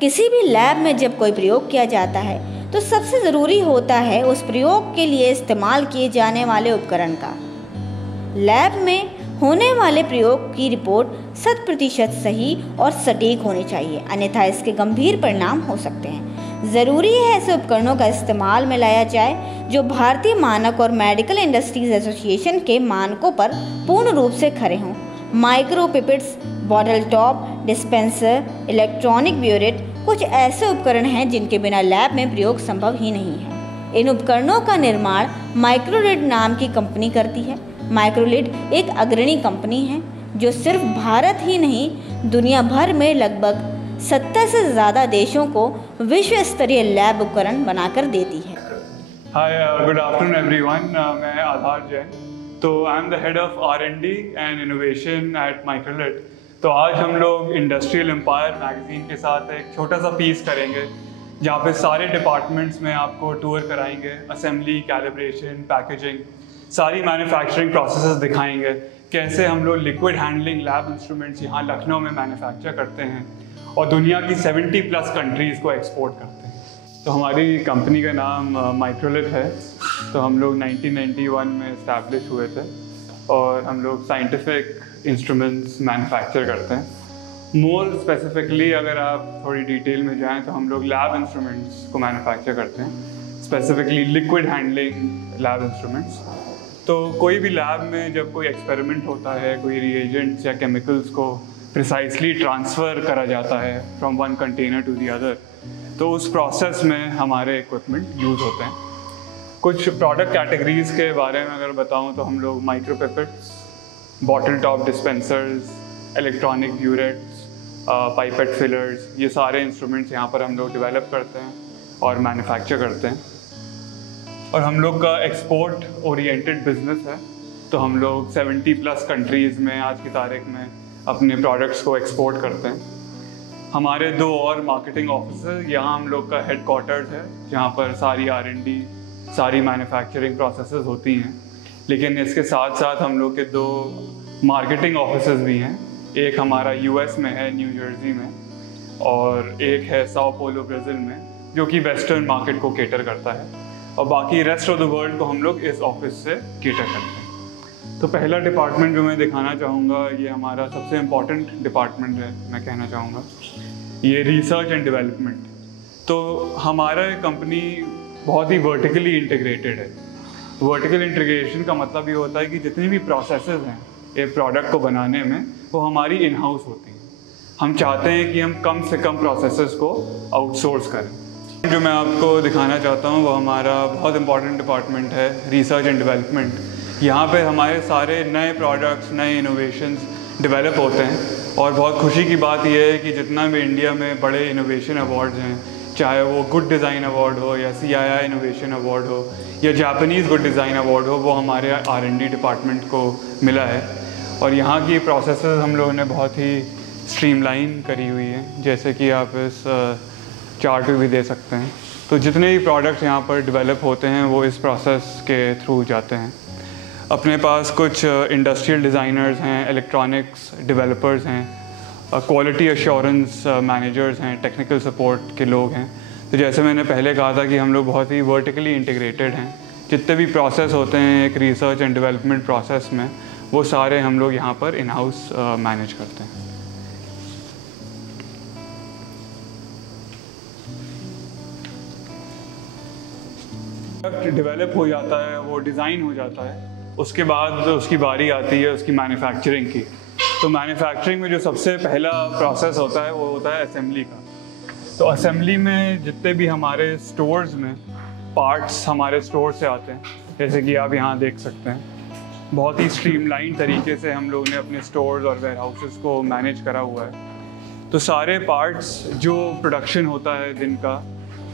किसी भी लैब में जब कोई प्रयोग किया जाता है तो सबसे ज़रूरी होता है उस प्रयोग के लिए इस्तेमाल किए जाने वाले उपकरण का। लैब में होने वाले प्रयोग की रिपोर्ट 100% सही और सटीक होनी चाहिए, अन्यथा इसके गंभीर परिणाम हो सकते हैं। ज़रूरी है ऐसे उपकरणों का इस्तेमाल में लाया जाए जो भारतीय मानक और मेडिकल इंडस्ट्रीज एसोसिएशन के मानकों पर पूर्ण रूप से खरे हों। Micropipettes, bottle top dispenser, electronic burette कुछ ऐसे उपकरण हैं जिनके बिना लैब में प्रयोग संभव ही नहीं है। इन उपकरणों का निर्माण माइक्रोलिड नाम की कंपनी करती है। माइक्रोलिड एक अग्रणी कंपनी है जो सिर्फ भारत ही नहीं दुनिया भर में लगभग 70 से ज़्यादा देशों को विश्व स्तरीय लैब उपकरण बनाकर देती है। Hi, good afternoon everyone. मैं आधार जैन, तो I am the head of R&D and innovation at Microlit. तो आज हम लोग इंडस्ट्रियल एम्पायर मैगजीन के साथ एक छोटा सा पीस करेंगे जहाँ पे सारे डिपार्टमेंट्स में आपको टूर कराएंगे, असेंबली, कैलिब्रेशन, पैकेजिंग, सारी मैन्युफैक्चरिंग प्रोसेसेस दिखाएंगे, कैसे हम लोग लिक्विड हैंडलिंग लैब इंस्ट्रूमेंट्स यहाँ लखनऊ में मैन्युफैक्चर करते हैं और दुनिया की 70+ कंट्रीज़ को एक्सपोर्ट करते हैं। तो हमारी कंपनी का नाम माइक्रोलिड है। तो हम लोग 1991 में इस्टेब्लिश हुए थे और हम लोग साइंटिफिक इंस्ट्रूमेंट्स मैन्युफैक्चर करते हैं। मोर स्पेसिफिकली अगर आप थोड़ी डिटेल में जाएं तो हम लोग लैब इंस्ट्रूमेंट्स को मैन्युफैक्चर करते हैं, specifically liquid handling lab instruments. तो कोई भी लैब में जब कोई एक्सपेरिमेंट होता है, कोई रिएजेंट्स या केमिकल्स को प्रिसाइसली ट्रांसफ़र करा जाता है from one container to the other, तो उस प्रोसेस में हमारे इक्विपमेंट यूज़ होते हैं। कुछ प्रोडक्ट कैटेगरीज़ के बारे में अगर बताऊं तो हम लोग micropipettes, bottle top dispensers, electronic burettes, pipette fillers, ये सारे इंस्ट्रूमेंट्स यहाँ पर हम लोग डेवलप करते हैं और मैन्युफैक्चर करते हैं। और हम लोग का एक्सपोर्ट ओरिएंटेड बिजनेस है, तो हम लोग 70+ कंट्रीज़ में आज की तारीख में अपने प्रोडक्ट्स को एक्सपोर्ट करते हैं। हमारे 2 और मार्केटिंग ऑफिस यहाँ हम लोग का हेडक्वार्टर्स है जहाँ पर सारी R&D, सारी मैन्युफैक्चरिंग प्रोसेसेस होती हैं। लेकिन इसके साथ साथ हम लोग के 2 मार्केटिंग ऑफिसेज भी हैं। एक हमारा US में है, न्यू जर्सी में, और एक है साओ पोलो, ब्राज़ील में, जो कि वेस्टर्न मार्केट को केटर करता है, और बाकी रेस्ट ऑफ द वर्ल्ड को हम लोग इस ऑफिस से केटर करते हैं। तो पहला डिपार्टमेंट जो मैं दिखाना चाहूँगा, ये हमारा सबसे इम्पॉर्टेंट डिपार्टमेंट है, मैं कहना चाहूँगा, ये रिसर्च एंड डेवलपमेंट। तो हमारा कंपनी बहुत ही वर्टिकली इंटीग्रेटेड है। वर्टिकल इंटीग्रेशन का मतलब ये होता है कि जितनी भी प्रोसेसेस हैं एक प्रोडक्ट को बनाने में, वो हमारी इन हाउस होती हैं। हम चाहते हैं कि हम कम से कम प्रोसेसेस को आउटसोर्स करें। जो मैं आपको दिखाना चाहता हूँ वो हमारा बहुत इंपॉर्टेंट डिपार्टमेंट है, रिसर्च एंड डेवलपमेंट। यहाँ पे हमारे सारे नए प्रोडक्ट्स, नए इनोवेशंस डेवलप होते हैं, और बहुत खुशी की बात यह है कि जितना भी इंडिया में बड़े इनोवेशन अवार्ड्स हैं, चाहे वो गुड डिज़ाइन अवार्ड हो या CII इनोवेशन अवार्ड हो या जापानीज़ गुड डिज़ाइन अवार्ड हो, वो हमारे R&D डिपार्टमेंट को मिला है। और यहाँ की प्रोसेसेस हम लोगों ने बहुत ही स्ट्रीमलाइन करी हुई है, जैसे कि आप इस चार्ट पे भी दे सकते हैं। तो जितने भी प्रोडक्ट्स यहाँ पर डेवलप होते हैं वो इस प्रोसेस के थ्रू जाते हैं। अपने पास कुछ इंडस्ट्रियल डिज़ाइनर्स हैं, इलेक्ट्रॉनिक्स डेवलपर्स हैं, क्वालिटी एश्योरेंस मैनेजर्स हैं, टेक्निकल सपोर्ट के लोग हैं। तो जैसे मैंने पहले कहा था कि हम लोग बहुत ही वर्टिकली इंटीग्रेटेड हैं। जितने भी प्रोसेस होते हैं एक रिसर्च एंड डेवलपमेंट प्रोसेस में, वो सारे हम लोग यहाँ पर इन हाउस मैनेज करते हैं। डेवलप हो जाता है, वो डिज़ाइन हो जाता है, उसके बाद उसकी बारी आती है उसकी मैन्युफैक्चरिंग की। तो मैन्युफैक्चरिंग में जो सबसे पहला प्रोसेस होता है वो होता है असेंबली का। तो असेंबली में जितने भी हमारे स्टोर्स में पार्ट्स हमारे स्टोर से आते हैं, जैसे कि आप यहाँ देख सकते हैं, बहुत ही स्ट्रीमलाइन तरीके से हम लोग ने अपने स्टोर्स और वेयर हाउसेस को मैनेज करा हुआ है। तो सारे पार्ट्स जो प्रोडक्शन होता है दिन का,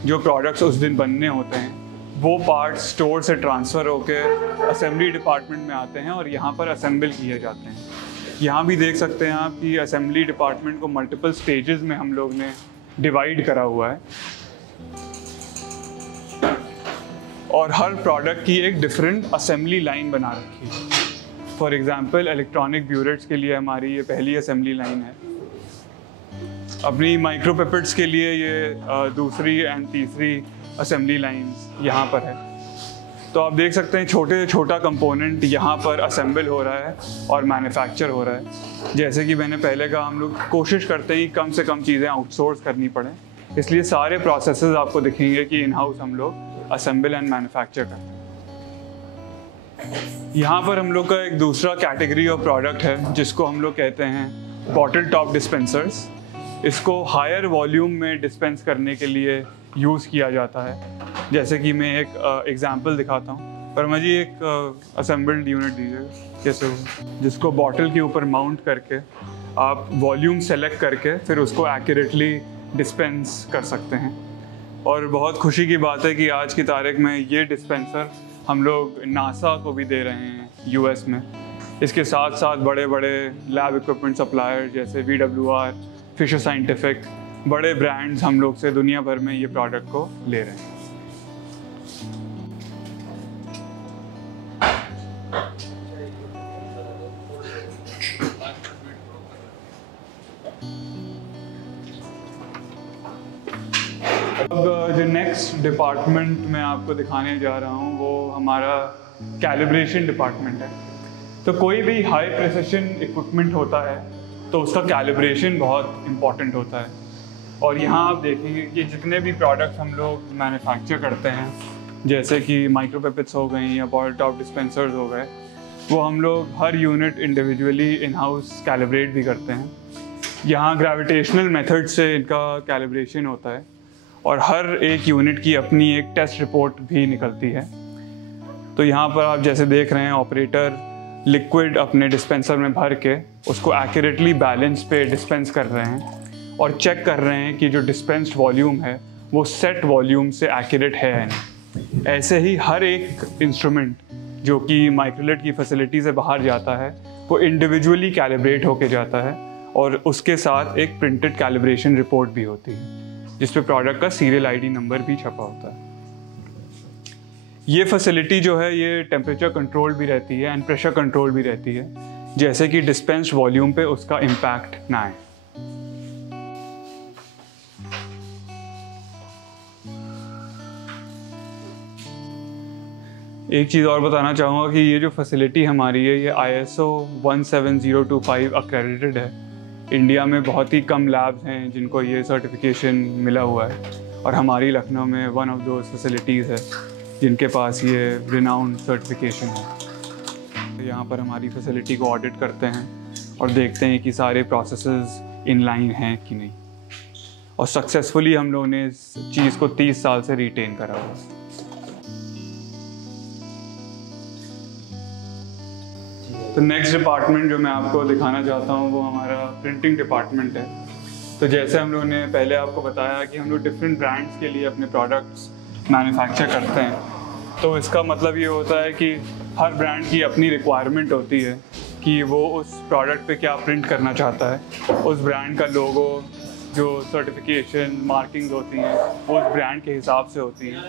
जो प्रोडक्ट्स उस दिन बनने होते हैं, वो पार्ट्स स्टोर से ट्रांसफ़र होकर असेंबली डिपार्टमेंट में आते हैं और यहाँ पर असेंबल किए जाते हैं। यहाँ भी देख सकते हैं आप कि असेंबली डिपार्टमेंट को मल्टीपल स्टेजेस में हम लोग ने डिवाइड करा हुआ है, और हर प्रोडक्ट की एक डिफरेंट असेंबली लाइन बना रखी है। फॉर एग्जांपल इलेक्ट्रॉनिक ब्यूरेट्स के लिए हमारी ये पहली असेंबली लाइन है। अपनी माइक्रोपिपेट्स के लिए ये दूसरी एंड तीसरी असेंबली लाइंस यहाँ पर है। तो आप देख सकते हैं छोटे से छोटा कंपोनेंट यहाँ पर असेंबल हो रहा है और मैन्युफैक्चर हो रहा है। जैसे कि मैंने पहले कहा, हम लोग कोशिश करते हैं कि कम से कम चीज़ें आउटसोर्स करनी पड़े, इसलिए सारे प्रोसेसेस आपको दिखेंगे कि इन हाउस हम लोग असेंबल एंड मैन्युफैक्चर करते हैं। यहाँ पर हम लोग का एक दूसरा कैटेगरी ऑफ प्रोडक्ट है जिसको हम लोग कहते हैं बॉटल टॉप डिस्पेंसर्स। इसको हायर वॉल्यूम में डिस्पेंस करने के लिए यूज़ किया जाता है। जैसे कि मैं एक एग्जांपल दिखाता हूँ, पर मुझे एक असेंबल्ड यूनिट दीजिएगा जैसे जिसको बॉटल के ऊपर माउंट करके आप वॉल्यूम सेलेक्ट करके फिर उसको एक्यूरेटली डिस्पेंस कर सकते हैं। और बहुत खुशी की बात है कि आज की तारीख में ये डिस्पेंसर हम लोग नासा को भी दे रहे हैं यूएस में। इसके साथ साथ बड़े बड़े लैब इक्विपमेंट सप्लायर जैसे VWR, फिशर साइंटिफिक, बड़े ब्रांड्स हम लोग से दुनिया भर में ये प्रोडक्ट को ले रहे हैं। अब जो नेक्स्ट डिपार्टमेंट मैं आपको दिखाने जा रहा हूँ वो हमारा कैलिब्रेशन डिपार्टमेंट है। तो कोई भी हाई प्रिसिशन इक्विपमेंट होता है तो उसका कैलिब्रेशन बहुत इम्पॉर्टेंट होता है। और यहाँ आप देखेंगे कि जितने भी प्रोडक्ट्स हम लोग मैन्युफैक्चर करते हैं, जैसे कि माइक्रोपिपेट्स हो गई या बॉटल टॉप डिस्पेंसर्स हो गए, वो हम लोग हर unit individually in house calibrate भी करते हैं। यहाँ ग्रेविटेशनल मेथड से इनका कैलिब्रेशन होता है और हर एक यूनिट की अपनी एक टेस्ट रिपोर्ट भी निकलती है। तो यहाँ पर आप जैसे देख रहे हैं, ऑपरेटर लिक्विड अपने डिस्पेंसर में भर के उसको एक्यूरेटली बैलेंस पे डिस्पेंस कर रहे हैं और चेक कर रहे हैं कि जो डिस्पेंस्ड वॉल्यूम है वो सेट वॉल्यूम से एक्यूरेट है या नहीं। ऐसे ही हर एक इंस्ट्रूमेंट जो कि माइक्रोलिट की फैसिलिटी से बाहर जाता है वो इंडिविजुअली कैलिब्रेट होके जाता है और उसके साथ एक प्रिंटेड कैलिब्रेशन रिपोर्ट भी होती है जिस पे प्रोडक्ट का सीरियल आईडी नंबर भी छपा होता है। ये फैसिलिटी जो है ये टेम्परेचर कंट्रोल भी रहती है एंड प्रेशर कंट्रोल भी रहती है, जैसे कि डिस्पेंस्ड वॉल्यूम पे उसका इम्पैक्ट ना आए। एक चीज़ और बताना चाहूँगा कि ये जो फैसिलिटी हमारी है ये ISO 17025 अक्रेडिटेड है। इंडिया में बहुत ही कम लैब्स हैं जिनको ये सर्टिफिकेशन मिला हुआ है और हमारी लखनऊ में वन ऑफ दोज फैसिलिटीज़ है जिनके पास ये रिनाउंड सर्टिफिकेशन है। यहाँ पर हमारी फैसिलिटी को ऑडिट करते हैं और देखते हैं कि सारे प्रोसेसेस इन लाइन हैं कि नहीं, और सक्सेसफुली हम लोगों ने इस चीज़ को 30 साल से रिटेन करा हुआ है। तो नेक्स्ट डिपार्टमेंट जो मैं आपको दिखाना चाहता हूँ वो हमारा प्रिंटिंग डिपार्टमेंट है। तो जैसे हम लोगों ने पहले आपको बताया कि हम लोग डिफरेंट ब्रांड्स के लिए अपने प्रोडक्ट्स मैन्युफैक्चर करते हैं, तो इसका मतलब ये होता है कि हर ब्रांड की अपनी रिक्वायरमेंट होती है कि वो उस प्रोडक्ट पे क्या प्रिंट करना चाहता है। उस ब्रांड का लोगो, जो सर्टिफिकेशन मार्किंग्स होती हैं वो उस ब्रांड के हिसाब से होती हैं।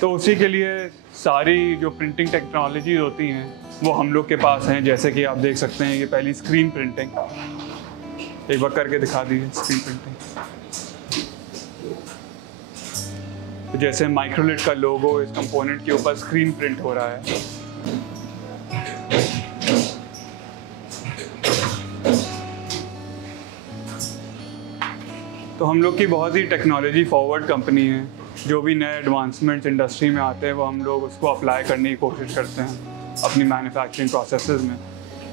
तो उसी के लिए सारी जो प्रिंटिंग टेक्नोलॉजी होती हैं वो हम लोग के पास हैं। जैसे कि आप देख सकते हैं, ये पहली स्क्रीन प्रिंटिंग, एक बार करके दिखा दीजिए स्क्रीन प्रिंटिंग। तो जैसे माइक्रोलिट का लोगो इस कंपोनेंट के ऊपर स्क्रीन प्रिंट हो रहा है। तो हम लोग की बहुत ही टेक्नोलॉजी फॉरवर्ड कंपनी है। जो भी नए एडवांसमेंट्स इंडस्ट्री में आते हैं वो हम लोग उसको अप्लाई करने की कोशिश करते हैं अपनी मैन्युफैक्चरिंग प्रोसेसेस में।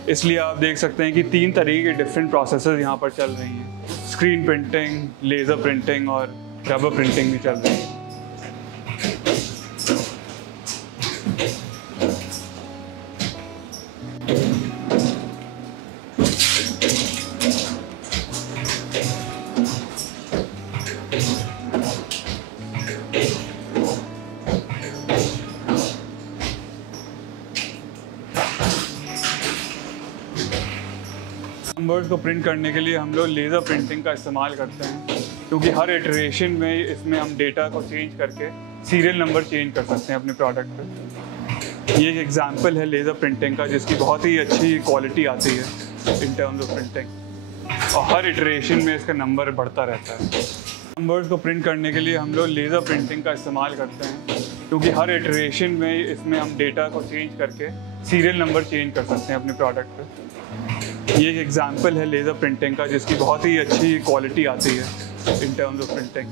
इसलिए आप देख सकते हैं कि 3 तरीके के डिफरेंट प्रोसेसेस यहाँ पर चल रही हैं। स्क्रीन प्रिंटिंग, लेज़र प्रिंटिंग और रबर प्रिंटिंग भी चल रही है। नंबर्स को प्रिंट करने के लिए हम लोग लेज़र प्रिंटिंग का इस्तेमाल करते हैं, क्योंकि हर इटरेशन में इसमें हम डेटा को चेंज करके सीरियल नंबर चेंज कर सकते हैं अपने प्रोडक्ट पे। ये एक एग्जांपल है लेज़र प्रिंटिंग का, जिसकी बहुत ही अच्छी क्वालिटी आती है इन टर्म्स ऑफ प्रिंटिंग। और हर इटरेशन में इसका नंबर बढ़ता रहता है। नंबर्स को प्रिंट करने के लिए हम लोग लेज़र प्रिंटिंग का इस्तेमाल करते हैं, क्योंकि हर इटरेशन में इसमें हम डेटा को चेंज करके सीरियल नंबर चेंज कर सकते हैं अपने प्रोडक्ट पे। ये एक एग्जांपल है लेज़र प्रिंटिंग का, जिसकी बहुत ही अच्छी क्वालिटी आती है इन टर्म्स ऑफ प्रिंटिंग,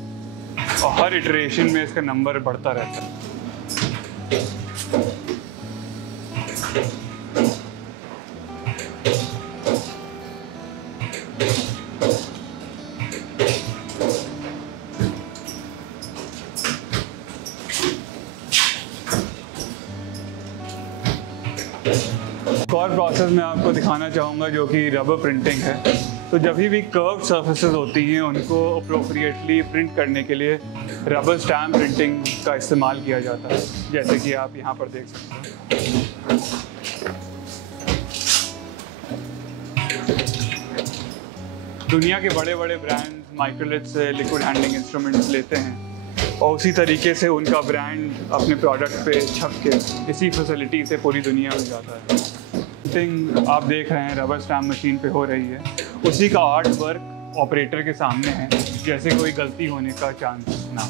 और हर इटरेशन में इसका नंबर बढ़ता रहता है। एक और प्रोसेस मैं आपको दिखाना चाहूँगा जो कि रबर प्रिंटिंग है। तो जब भी कर्व सर्फेसेस होती हैं उनको अप्रोप्रिएटली प्रिंट करने के लिए रबर स्टैम्प प्रिंटिंग का इस्तेमाल किया जाता है, जैसे कि आप यहाँ पर देख सकते हैं। दुनिया के बड़े बड़े ब्रांड्स माइक्रोलिथ से लिक्विड हैंडलिंग इंस्ट्रूमेंट्स लेते हैं और उसी तरीके से उनका ब्रांड अपने प्रोडक्ट पे छप के इसी फैसिलिटी से पूरी दुनिया में जाता है। प्रिंटिंग आप देख रहे हैं रबर स्टैम्प मशीन पे हो रही है, उसी का आर्ट वर्क ऑपरेटर के सामने है, जैसे कोई गलती होने का चांस ना।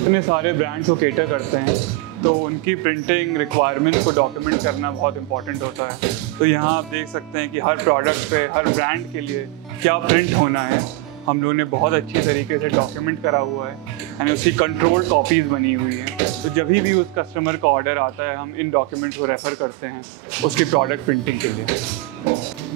इतने सारे ब्रांड्स को केटर करते हैं तो उनकी प्रिंटिंग रिक्वायरमेंट्स को डॉक्यूमेंट करना बहुत इंपॉर्टेंट होता है। तो यहाँ आप देख सकते हैं कि हर प्रोडक्ट पे हर ब्रांड के लिए क्या प्रिंट होना है हम लोगों ने बहुत अच्छी तरीके से डॉक्यूमेंट करा हुआ है, यानी उसकी कंट्रोल्ड कॉपीज़ बनी हुई हैं। तो जब भी उस कस्टमर का ऑर्डर आता है हम इन डॉक्यूमेंट्स को रेफ़र करते हैं उसकी प्रोडक्ट प्रिंटिंग के लिए।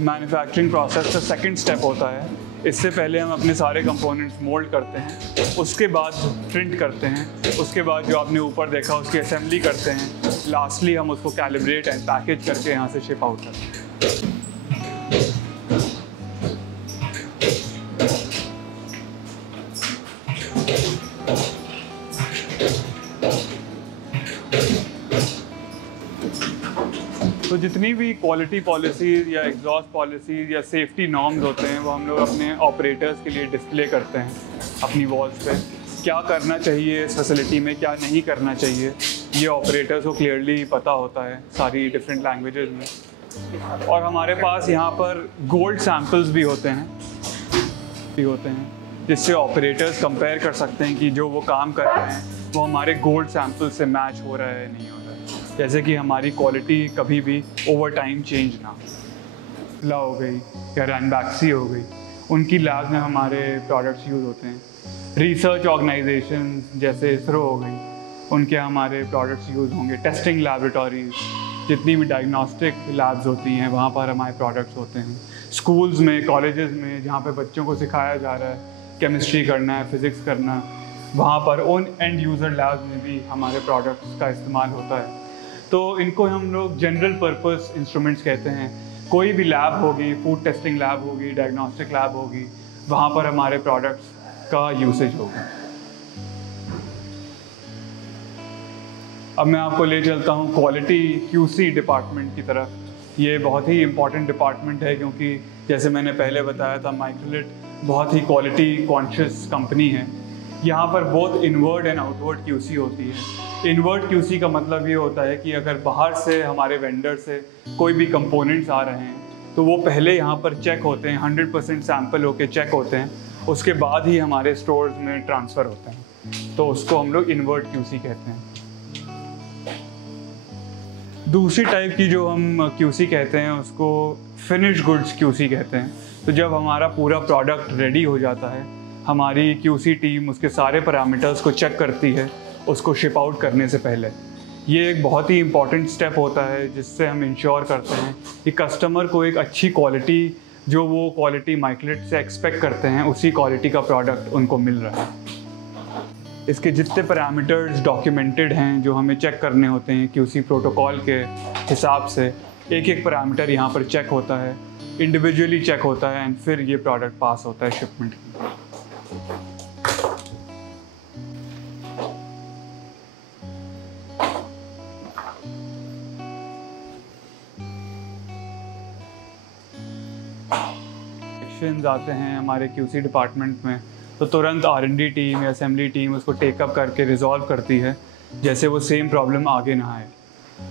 मैन्युफैक्चरिंग प्रोसेस का सेकंड स्टेप होता है। इससे पहले हम अपने सारे कंपोनेंट्स मोल्ड करते हैं, उसके बाद प्रिंट करते हैं, उसके बाद जो आपने ऊपर देखा उसकी असेंबली करते हैं, लास्टली हम उसको कैलिब्रेट एंड पैकेज करके यहाँ से शिप आउट करते हैं। तो जितनी भी क्वालिटी पॉलिसीज़ या एग्जॉस्ट पॉलिसीज़ या सेफ्टी नॉर्म्स होते हैं वो हम लोग अपने ऑपरेटर्स के लिए डिस्प्ले करते हैं अपनी वॉल्स पे। क्या करना चाहिए इस फैसिलिटी में, क्या नहीं करना चाहिए, ये ऑपरेटर्स को क्लियरली पता होता है सारी डिफरेंट लैंग्वेजेस में। और हमारे पास यहाँ पर गोल्ड सैम्पल्स भी होते हैं जिससे ऑपरेटर्स कंपेयर कर सकते हैं कि जो वो काम कर रहे हैं वो हमारे गोल्ड सैम्पल से मैच हो रहा है नहीं हो रहा है, जैसे कि हमारी क्वालिटी कभी भी ओवर टाइम चेंज ना हो। ला हो गई या रैनबैक्सी हो गई, उनकी लैब में हमारे प्रोडक्ट्स यूज़ होते हैं। रिसर्च ऑर्गेनाइजेशन जैसे इसरो हो गई, उनके हमारे प्रोडक्ट्स यूज़ होंगे। टेस्टिंग लैबोरेटरीज, जितनी भी डायग्नोस्टिक लैब्स होती हैं वहाँ पर हमारे प्रोडक्ट्स होते हैं। स्कूल्स में, कॉलेजेस में जहाँ पे बच्चों को सिखाया जा रहा है केमिस्ट्री करना है, फिज़िक्स करना, वहाँ पर उन एंड यूज़र लैब्स में भी हमारे प्रोडक्ट्स का इस्तेमाल होता है। तो इनको हम लोग जनरल पर्पस इंस्ट्रूमेंट्स कहते हैं। कोई भी लैब होगी, फूड टेस्टिंग लैब होगी, डायग्नोस्टिक लैब होगी, वहाँ पर हमारे प्रोडक्ट्स का यूसेज होगा। अब मैं आपको ले चलता हूँ क्वालिटी QC डिपार्टमेंट की तरफ। ये बहुत ही इम्पॉर्टेंट डिपार्टमेंट है क्योंकि जैसे मैंने पहले बताया था माइक्रोलिथ बहुत ही क्वालिटी कॉन्शियस कंपनी है। यहाँ पर बहुत इनवर्ड एंड आउटवर्ड QC होती है। इनवर्ड QC का मतलब ये होता है कि अगर बाहर से हमारे वेंडर से कोई भी कंपोनेंट्स आ रहे हैं तो वो पहले यहाँ पर चेक होते हैं, 100% सैंपल होके चेक होते हैं, उसके बाद ही हमारे स्टोर्स में ट्रांसफ़र होते हैं। तो उसको हम लोग इनवर्ड QC कहते हैं। दूसरी टाइप की जो हम QC कहते हैं उसको फिनिश गुड्स QC कहते हैं। तो जब हमारा पूरा प्रोडक्ट रेडी हो जाता है, हमारी QC टीम उसके सारे पैरामीटर्स को चेक करती है उसको शिप आउट करने से पहले। ये एक बहुत ही इम्पॉर्टेंट स्टेप होता है जिससे हम इंश्योर करते हैं कि कस्टमर को एक अच्छी क्वालिटी, जो वो क्वालिटी माइक्रोलिथ से एक्सपेक्ट करते हैं, उसी क्वालिटी का प्रोडक्ट उनको मिल रहा है। इसके जितने पैरामीटर्स डॉक्यूमेंटेड हैं जो हमें चेक करने होते हैं QC प्रोटोकॉल के हिसाब से, एक एक पैरामीटर यहाँ पर चेक होता है, इंडिविजुअली चेक होता है एंड फिर ये प्रोडक्ट पास होता है शिपमेंट की। आते हैं हमारे QC डिपार्टमेंट में, तो तुरंत R&D टीम या असेंबली टीम उसको टेकअप करके रिजॉल्व करती है, जैसे वो सेम प्रॉब्लम आगे ना आए।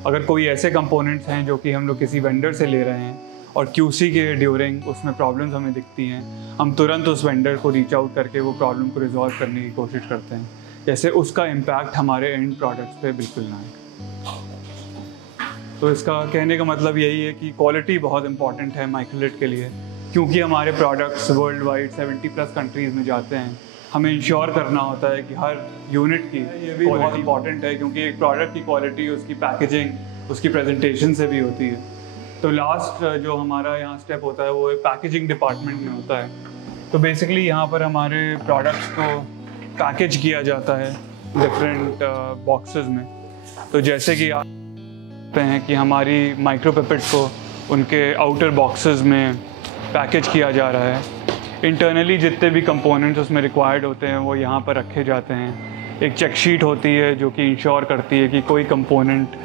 अगर कोई ऐसे कंपोनेंट्स हैं जो कि हम लोग किसी वेंडर से ले रहे हैं और QC के ड्यूरिंग उसमें प्रॉब्लम्स हमें दिखती हैं, हम तुरंत उस वेंडर को रीच आउट करके वो प्रॉब्लम को रिजॉल्व करने की कोशिश करते हैं, जैसे उसका इम्पैक्ट हमारे एंड प्रोडक्ट्स पे बिल्कुल ना आए। तो इसका कहने का मतलब यही है कि क्वालिटी बहुत इंपॉर्टेंट है माइक्रोलिट के लिए, क्योंकि हमारे प्रोडक्ट्स वर्ल्ड वाइड 70+ कंट्रीज़ में जाते हैं। हमें इंश्योर करना होता है कि हर यूनिट की ये भी बहुत इंपॉर्टेंट है, क्योंकि एक प्रोडक्ट की क्वालिटी उसकी पैकेजिंग, उसकी प्रेजेंटेशन से भी होती है। तो लास्ट जो हमारा यहाँ स्टेप होता है वो पैकेजिंग डिपार्टमेंट में होता है। तो बेसिकली यहाँ पर हमारे प्रोडक्ट्स को पैकेज किया जाता है डिफरेंट बॉक्सेस में। तो जैसे कि आप देखते हैं कि हमारी माइक्रोपिपेट्स को उनके आउटर बॉक्सेस में पैकेज किया जा रहा है। इंटरनली जितने भी कंपोनेंट्स उसमें रिक्वायर्ड होते हैं वो यहाँ पर रखे जाते हैं। एक चेक शीट होती है जो कि इंश्योर करती है कि कोई कंपोनेंट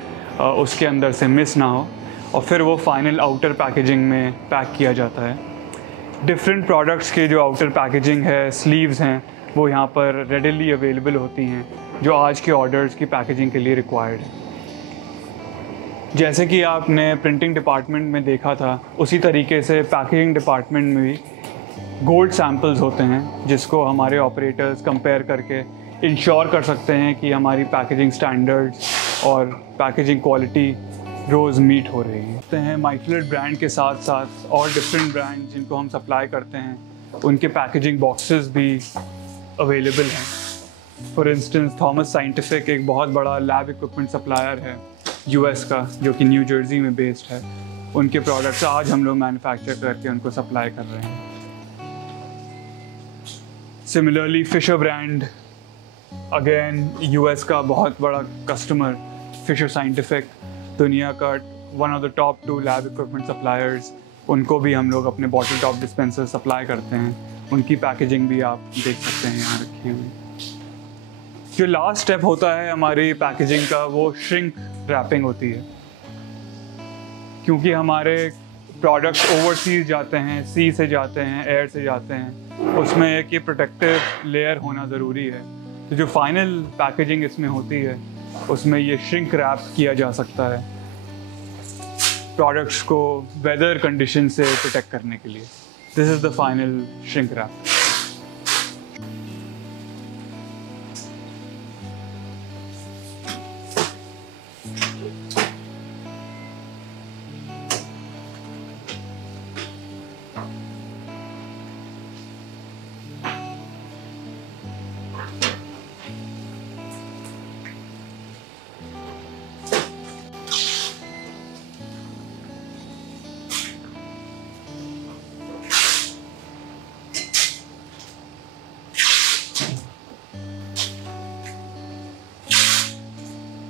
उसके अंदर से मिस ना हो, और फिर वो फाइनल आउटर पैकेजिंग में पैक किया जाता है। डिफरेंट प्रोडक्ट्स के जो आउटर पैकेजिंग है, स्लीव्स हैं, वो यहाँ पर रेडिली अवेलेबल होती हैं, जो आज के ऑर्डर्स की पैकेजिंग के लिए रिक्वायर्ड है। जैसे कि आपने प्रिंटिंग डिपार्टमेंट में देखा था, उसी तरीके से पैकेजिंग डिपार्टमेंट में भी गोल्ड सैम्पल्स होते हैं, जिसको हमारे ऑपरेटर्स कंपेयर करके इंश्योर कर सकते हैं कि हमारी पैकेजिंग स्टैंडर्ड्स और पैकेजिंग क्वालिटी रोज़ मीट हो रही है। माइक्रोलिट ब्रांड के साथ साथ और डिफरेंट ब्रांड जिनको हम सप्लाई करते हैं, उनके पैकेजिंग बॉक्सेस भी अवेलेबल हैं। फॉर इंस्टेंस थॉमस साइंटिफिक एक बहुत बड़ा लैब इक्विपमेंट सप्लायर है US का, जो कि न्यू जर्सी में बेस्ड है। उनके प्रोडक्ट्स आज हम लोग मैन्युफैक्चर करके उनको सप्लाई कर रहे हैं। Similarly Fisher brand, again US का बहुत बड़ा कस्टमर, फिशर साइंटिफिक, दुनिया का one of the top 2 lab equipment suppliers, उनको भी हम लोग अपने बॉटल टॉप डिस्पेंसर सप्लाई करते हैं। उनकी पैकेजिंग भी आप देख सकते हैं यहाँ रखी हुई। जो लास्ट स्टेप होता है हमारी पैकेजिंग का, वो श्रिंक रैपिंग होती है। क्योंकि हमारे प्रोडक्ट्स ओवरसीज जाते हैं, सी से जाते हैं, एयर से जाते हैं, उसमें एक ये प्रोटेक्टिव लेयर होना ज़रूरी है। तो जो फाइनल पैकेजिंग इसमें होती है, उसमें ये श्रिंक रैप किया जा सकता है प्रोडक्ट्स को वेदर कंडीशन से प्रोटेक्ट करने के लिए। This is the final shrink wrap.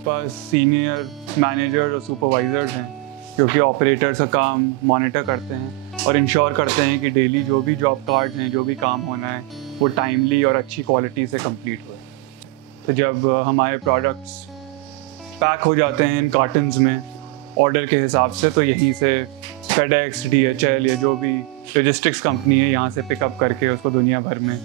पास सीनियर मैनेजर्स और सुपरवाइजर्स हैं, जो कि ऑपरेटर्स का काम मॉनिटर करते हैं और इंश्योर करते हैं कि डेली जो भी जॉब कार्ड्स हैं, जो भी काम होना है, वो टाइमली और अच्छी क्वालिटी से कंप्लीट हो। तो जब हमारे प्रोडक्ट्स पैक हो जाते हैं इन कार्टन्स में ऑर्डर के हिसाब से, तो यहीं से FedEx, DHL या जो भी लॉजिस्टिक्स कंपनी है, यहाँ से पिकअप करके उसको दुनिया भर में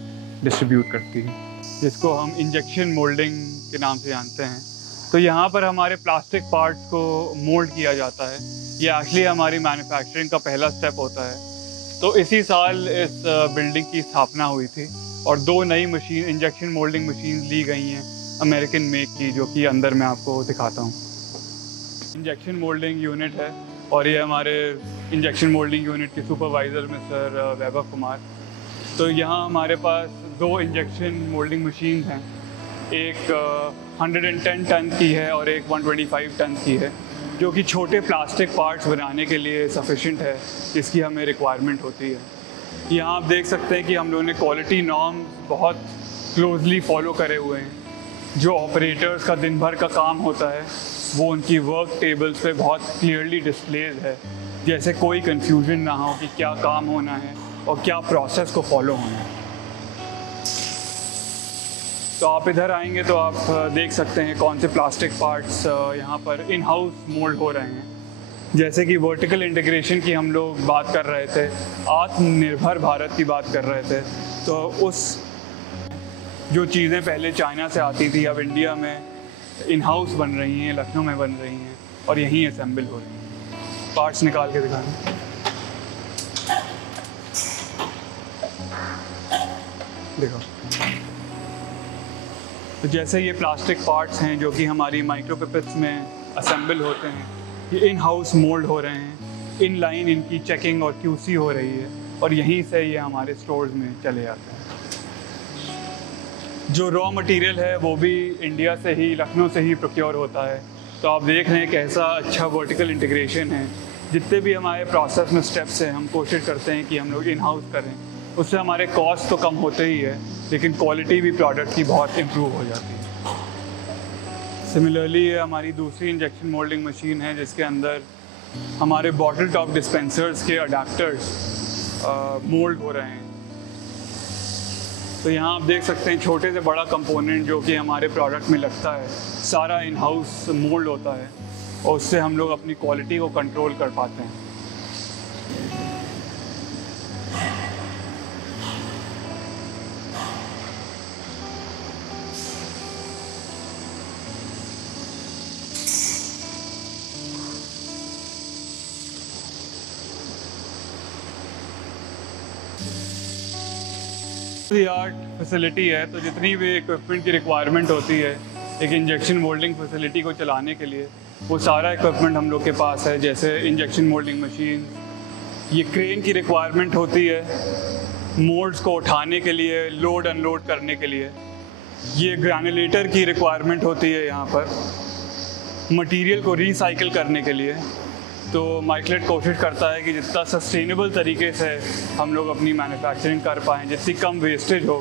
डिस्ट्रीब्यूट करती है, जिसको हम इंजेक्शन मोल्डिंग के नाम से जानते हैं। तो यहाँ पर हमारे प्लास्टिक पार्ट्स को मोल्ड किया जाता है। ये एक्चुअली हमारी मैन्युफैक्चरिंग का पहला स्टेप होता है। तो इसी साल इस बिल्डिंग की स्थापना हुई थी और 2 नई मशीन, इंजेक्शन मोल्डिंग मशीन ली गई हैं अमेरिकन मेक की, जो कि अंदर मैं आपको दिखाता हूँ। इंजेक्शन मोल्डिंग यूनिट है और ये हमारे इंजेक्शन मोल्डिंग यूनिट के सुपरवाइज़र मिस्टर वैभव कुमार। तो यहाँ हमारे पास 2 इंजेक्शन मोल्डिंग मशीन हैं, एक 110 टन की है और एक 125 टन की है, जो कि छोटे प्लास्टिक पार्ट्स बनाने के लिए सफिशिएंट है, जिसकी हमें रिक्वायरमेंट होती है। यहाँ आप देख सकते हैं कि हम लोगों ने क्वालिटी नॉर्म्स बहुत क्लोजली फॉलो करे हुए हैं। जो ऑपरेटर्स का दिन भर का काम होता है, वो उनकी वर्क टेबल्स पे बहुत क्लियरली डिस्प्लेड है, जैसे कोई कन्फ्यूजन ना हो कि क्या काम होना है और क्या प्रोसेस को फॉलो होना है। तो आप इधर आएंगे तो आप देख सकते हैं कौन से प्लास्टिक पार्ट्स यहाँ पर इन हाउस मोल्ड हो रहे हैं। जैसे कि वर्टिकल इंटीग्रेशन की हम लोग बात कर रहे थे, आत्मनिर्भर भारत की बात कर रहे थे, तो उस जो चीज़ें पहले चाइना से आती थी अब इंडिया में इन हाउस बन रही हैं, लखनऊ में बन रही हैं और यहीं असेंबल हो रही हैं। पार्ट्स निकाल के दिखाना। देखो, तो जैसे ये प्लास्टिक पार्ट्स हैं जो कि हमारी माइक्रोपिपेट्स में असेंबल होते हैं, ये इन हाउस मोल्ड हो रहे हैं, इन लाइन इनकी चेकिंग और QC हो रही है और यहीं से ये हमारे स्टोर्स में चले जाते हैं। जो रॉ मटेरियल है वो भी इंडिया से ही, लखनऊ से ही प्रोक्योर होता है। तो आप देख रहे हैं कैसा अच्छा वर्टिकल इंटीग्रेशन है। जितने भी हमारे प्रोसेस में स्टेप्स हैं हम कोशिश करते हैं कि हम लोग इन हाउस करें, उससे हमारे कॉस्ट तो कम होते ही है लेकिन क्वालिटी भी प्रोडक्ट की बहुत इम्प्रूव हो जाती है। सिमिलरली ये हमारी दूसरी इंजेक्शन मोल्डिंग मशीन है जिसके अंदर हमारे बॉटल टॉप डिस्पेंसर्स के अडेप्टर्स मोल्ड हो रहे हैं। तो यहाँ आप देख सकते हैं छोटे से बड़ा कंपोनेंट जो कि हमारे प्रोडक्ट में लगता है सारा इन हाउस मोल्ड होता है और उससे हम लोग अपनी क्वालिटी को कंट्रोल कर पाते हैं। आर्ट फैसिलिटी है, तो जितनी भी इक्विपमेंट की रिक्वायरमेंट होती है एक इंजेक्शन मोल्डिंग फैसिलिटी को चलाने के लिए, वो सारा इक्विपमेंट हम लोग के पास है। जैसे इंजेक्शन मोल्डिंग मशीन, ये क्रेन की रिक्वायरमेंट होती है मोल्ड्स को उठाने के लिए, लोड अनलोड करने के लिए। ये ग्रैनुलेटर की रिक्वायरमेंट होती है यहाँ पर मटेरियल को रिसाइकिल करने के लिए। तो माइक्रोलेट कोशिश करता है कि जितना सस्टेनेबल तरीके से हम लोग अपनी मैन्युफैक्चरिंग कर पाएँ, जितनी कम वेस्टेज हो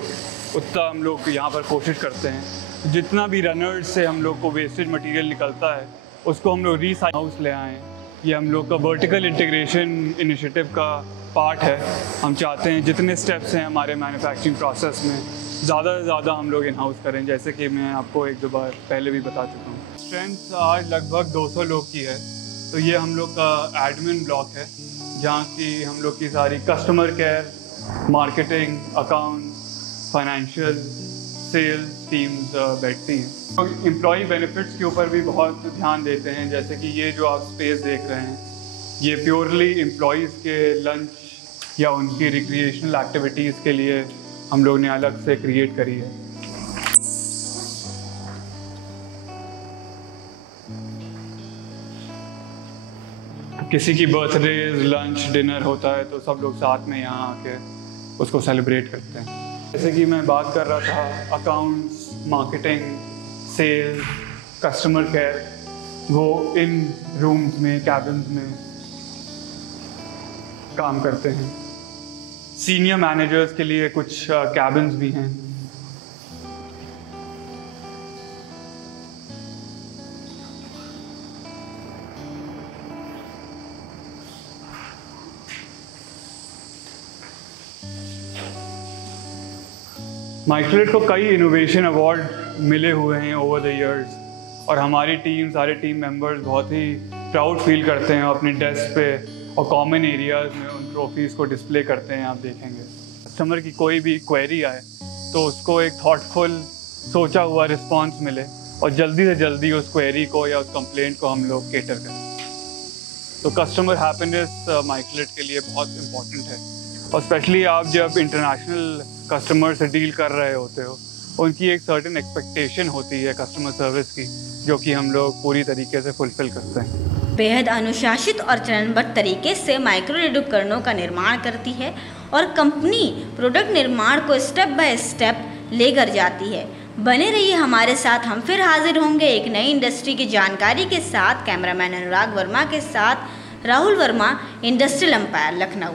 उतना हम लोग यहाँ पर कोशिश करते हैं। जितना भी रनर्स से हम लोग को वेस्टेज मटेरियल निकलता है उसको हम लोग रिसाइकिल हाउस ले आएँ। ये हम लोग का वर्टिकल इंटीग्रेशन इनिशिएटिव का पार्ट है। हम चाहते हैं जितने स्टेप्स हैं हमारे मैन्युफैक्चरिंग प्रोसेस में ज़्यादा से ज़्यादा हम लोग इन हाउस करें, जैसे कि मैं आपको एक दो बार पहले भी बता चुका हूँ। स्ट्रेंथ आज लगभग 200 लोग की है। तो ये हम लोग का एडमिन ब्लॉक है जहाँ की हम लोग की सारी customer care, marketing, accounts, financial, sales teams बैठती हैं। तो एम्प्लॉई बेनिफिट्स के ऊपर भी बहुत ध्यान देते हैं। जैसे कि ये जो आप स्पेस देख रहे हैं ये प्योरली एम्प्लॉयज़ के लंच या उनकी रिक्रिएशनल एक्टिविटीज़ के लिए हम लोग ने अलग से क्रिएट करी है। किसी की बर्थडे, लंच, डिनर होता है तो सब लोग साथ में यहाँ आके उसको सेलिब्रेट करते हैं। जैसे कि मैं बात कर रहा था accounts, marketing, sales, customer care, वो इन रूम्स में, कैबिन्स में काम करते हैं। सीनियर मैनेजर्स के लिए कुछ कैबिन्स भी हैं। माइक्रोलेट को कई इनोवेशन अवार्ड मिले हुए हैं ओवर द इयर्स और हमारी टीम, सारे टीम मेंबर्स बहुत ही प्राउड फील करते हैं अपने डेस्क पे और कॉमन एरियाज़ में उन ट्रॉफीज़ को डिस्प्ले करते हैं। आप देखेंगे कस्टमर की कोई भी क्वेरी आए तो उसको एक थॉटफुल, सोचा हुआ रिस्पांस मिले और जल्दी से जल्दी उस क्वेरी को या उस कंप्लेंट को हम लोग केटर करें। तो कस्टमर हैप्पीनेस माइक्रोलेट के लिए बहुत इम्पॉर्टेंट है और स्पेशली आप जब इंटरनेशनल कस्टमर से डील कर रहे होते हो, उनकी एक सर्टेन एक्सपेक्टेशन होती है कस्टमर सर्विस की, जो कि हम लोग पूरी तरीके से फुलफिल करते हैं। बेहद अनुशासित और चरणबद्ध तरीके से माइक्रोलेट उपकरणों का निर्माण करती है और कंपनी प्रोडक्ट निर्माण को स्टेप बाय स्टेप लेकर जाती है। बने रहिए हमारे साथ, हम फिर हाजिर होंगे एक नई इंडस्ट्री की जानकारी के साथ। कैमरामैन अनुराग वर्मा के साथ राहुल वर्मा, इंडस्ट्रियल एम्पायर, लखनऊ।